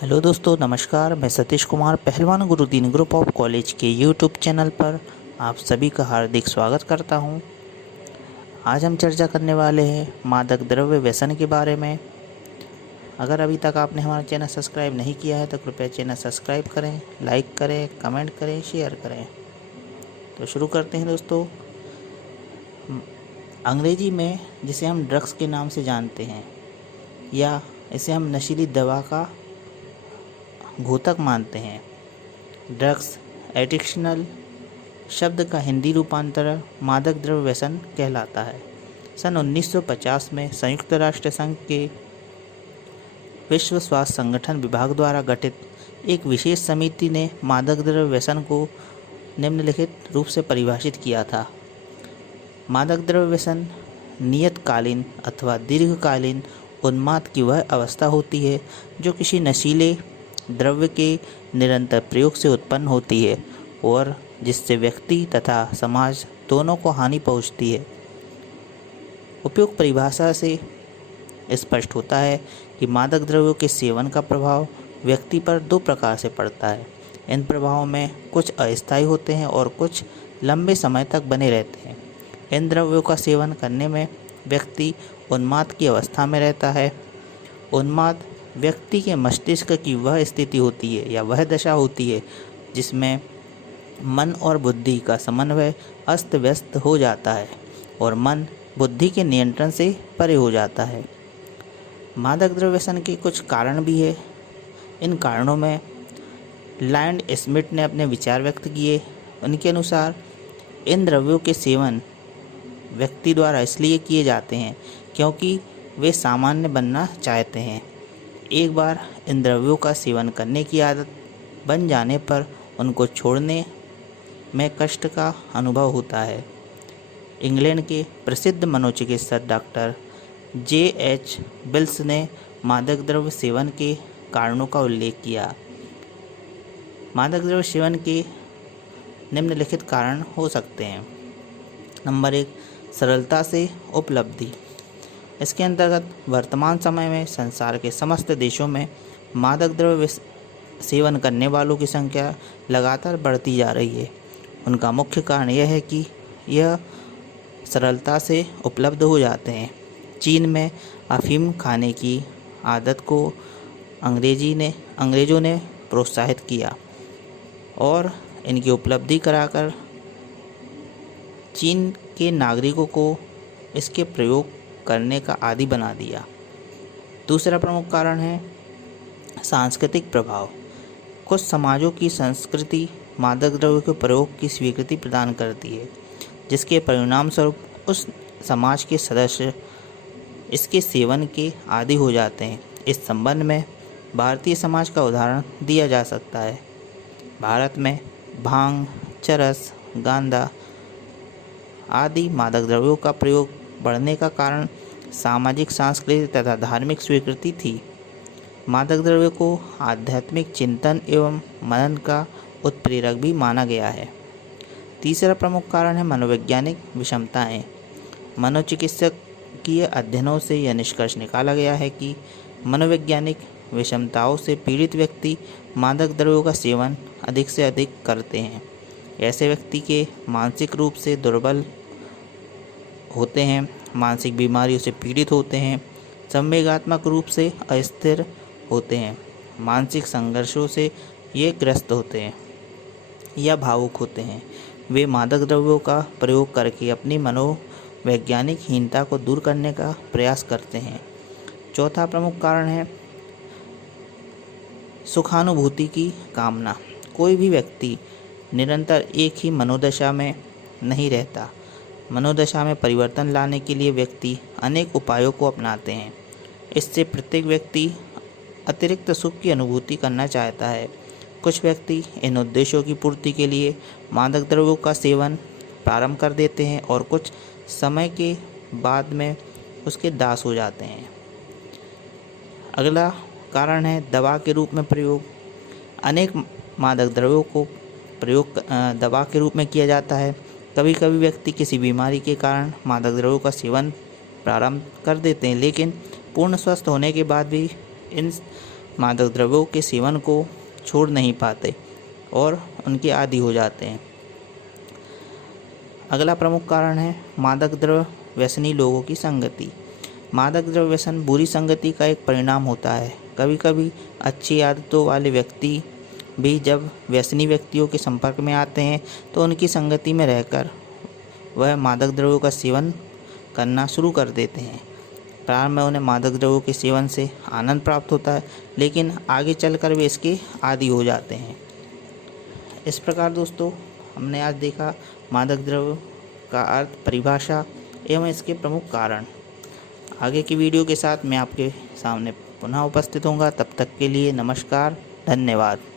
Hello दोस्तों, नमस्कार। मैं सतीश कुमार पहलवान गुरुदीन ग्रुप ऑफ कॉलेज के यूट्यूब चैनल पर आप सभी का हार्दिक स्वागत करता हूं। आज हम चर्चा करने वाले हैं मादक द्रव्य व्यसन के बारे में। अगर अभी तक आपने हमारा चैनल सब्सक्राइब नहीं किया है तो कृपया चैनल सब्सक्राइब करें, लाइक करें, कमेंट करें, शेयर करें। तो शुरू करते हैं दोस्तों। अंग्रेजी में जिसे हम ड्रग्स के नाम से जानते हैं या इसे हम नशीली दवा का घोतक मानते हैं, ड्रग्स एडिक्शनल शब्द का हिंदी रूपांतरण मादक द्रव्य व्यसन कहलाता है। सन 1950 में संयुक्त राष्ट्र संघ के विश्व स्वास्थ्य संगठन विभाग द्वारा गठित एक विशेष समिति ने मादक द्रव्य व्यसन को निम्नलिखित रूप से परिभाषित किया था। मादक द्रव्य व्यसन नियतकालीन अथवा दीर्घकालीन उन्माद की वह अवस्था होती है जो किसी नशीले द्रव्य के निरंतर प्रयोग से उत्पन्न होती है और जिससे व्यक्ति तथा समाज दोनों को हानि पहुंचती है। उपयुक्त परिभाषा से स्पष्ट होता है कि मादक द्रव्यों के सेवन का प्रभाव व्यक्ति पर दो प्रकार से पड़ता है। इन प्रभावों में कुछ अस्थायी होते हैं और कुछ लंबे समय तक बने रहते हैं। इन द्रव्यों का सेवन करने में व्यक्ति उन्माद की अवस्था में रहता है। उन्माद व्यक्ति के मस्तिष्क की वह स्थिति होती है या वह दशा होती है जिसमें मन और बुद्धि का समन्वय अस्त व्यस्त हो जाता है और मन बुद्धि के नियंत्रण से परे हो जाता है। मादक द्रव्य व्यसन के कुछ कारण भी है। इन कारणों में लैंड स्मिथ ने अपने विचार व्यक्त किए। उनके अनुसार इन द्रव्यों के सेवन व्यक्ति द्वारा इसलिए किए जाते हैं क्योंकि वे सामान्य बनना चाहते हैं। एक बार इन द्रव्यों का सेवन करने की आदत बन जाने पर उनको छोड़ने में कष्ट का अनुभव होता है। इंग्लैंड के प्रसिद्ध मनोचिकित्सक डॉक्टर J.H. विल्स ने मादक द्रव्य सेवन के कारणों का उल्लेख किया। मादक द्रव्य सेवन के निम्नलिखित कारण हो सकते हैं। नंबर 1, सरलता से उपलब्धि। इसके अंतर्गत वर्तमान समय में संसार के समस्त देशों में मादक द्रव्य सेवन करने वालों की संख्या लगातार बढ़ती जा रही है। उनका मुख्य कारण यह है कि यह सरलता से उपलब्ध हो जाते हैं। चीन में अफीम खाने की आदत को अंग्रेज़ों ने प्रोत्साहित किया और इनकी उपलब्धि कराकर चीन के नागरिकों को इसके प्रयोग करने का आदी बना दिया। दूसरा प्रमुख कारण है सांस्कृतिक प्रभाव। कुछ समाजों की संस्कृति मादक द्रव्य के प्रयोग की स्वीकृति प्रदान करती है, जिसके परिणाम स्वरूप उस समाज के सदस्य इसके सेवन के आदी हो जाते हैं। इस संबंध में भारतीय समाज का उदाहरण दिया जा सकता है। भारत में भांग, चरस, गांजा आदि मादक द्रव्यों का प्रयोग बढ़ने का कारण सामाजिक, सांस्कृतिक तथा धार्मिक स्वीकृति थी। मादक द्रव्य को आध्यात्मिक चिंतन एवं मनन का उत्प्रेरक भी माना गया है। तीसरा प्रमुख कारण है मनोवैज्ञानिक विषमताएं। मनोचिकित्सकीय अध्ययनों से यह निष्कर्ष निकाला गया है कि मनोवैज्ञानिक विषमताओं से पीड़ित व्यक्ति मादक द्रव्यों का सेवन अधिक से अधिक करते हैं। ऐसे व्यक्ति के मानसिक रूप से दुर्बल होते हैं, मानसिक बीमारियों से पीड़ित होते हैं, संवेगात्मक रूप से अस्थिर होते हैं, मानसिक संघर्षों से ये ग्रस्त होते हैं या भावुक होते हैं। वे मादक द्रव्यों का प्रयोग करके अपनी मनोवैज्ञानिक हीनता को दूर करने का प्रयास करते हैं। चौथा प्रमुख कारण है सुखानुभूति की कामना। कोई भी व्यक्ति निरंतर एक ही मनोदशा में नहीं रहता। मनोदशा में परिवर्तन लाने के लिए व्यक्ति अनेक उपायों को अपनाते हैं। इससे प्रत्येक व्यक्ति अतिरिक्त सुख की अनुभूति करना चाहता है। कुछ व्यक्ति इन उद्देश्यों की पूर्ति के लिए मादक द्रव्यों का सेवन प्रारंभ कर देते हैं और कुछ समय के बाद में उसके दास हो जाते हैं। अगला कारण है दवा के रूप में प्रयोग। अनेक मादक द्रव्यों को प्रयोग दवा के रूप में किया जाता है। कभी कभी व्यक्ति किसी बीमारी के कारण मादक द्रव्यों का सेवन प्रारंभ कर देते हैं, लेकिन पूर्ण स्वस्थ होने के बाद भी इन मादक द्रव्यों के सेवन को छोड़ नहीं पाते और उनके आदी हो जाते हैं। अगला प्रमुख कारण है मादक द्रव्य व्यसनी लोगों की संगति। मादक द्रव्य व्यसन बुरी संगति का एक परिणाम होता है। कभी कभी अच्छी आदतों वाले व्यक्ति भी जब व्यसनी व्यक्तियों के संपर्क में आते हैं तो उनकी संगति में रहकर वह मादक द्रव्यों का सेवन करना शुरू कर देते हैं। प्रारंभ में उन्हें मादक द्रव्यों के सेवन से आनंद प्राप्त होता है, लेकिन आगे चलकर वे इसके आदी हो जाते हैं। इस प्रकार दोस्तों हमने आज देखा मादक द्रव्य का अर्थ, परिभाषा एवं इसके प्रमुख कारण। आगे की वीडियो के साथ मैं आपके सामने पुनः उपस्थित होऊंगा। तब तक के लिए नमस्कार, धन्यवाद।